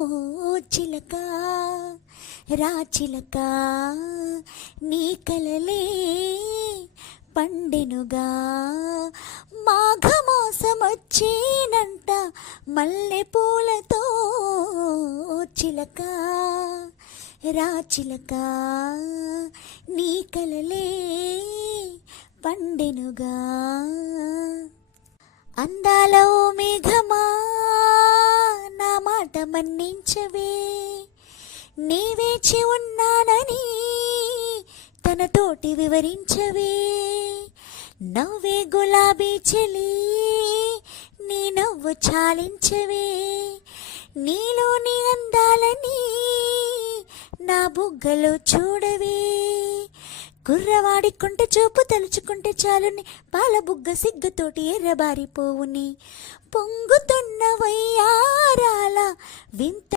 ఓ చిలక రా చిలక నీ కలలే పండెనుగా మాఘమాసమొచ్చేనంట మల్లె పూలతో చిలక రా చిలక నీ కలలే పండెనుగా అందాల ఓ మేఘమా నా మాట మన్నించవే నీ వేచి ఉన్నానని తనతోటి వివరించవే నవ్వే గులాబీ చెలి నీ నవ్వు చాలించవే నీలోని అందాలని నా బుగ్గలో చూడవే కుర్రవాడి కుంట చూపు తలుచుకుంటే చాలుని పాల బుగ్గ సిగ్గుతోటి ఎర్రబారిపోవుని పొంగుతున్న వయ్యారాల వింత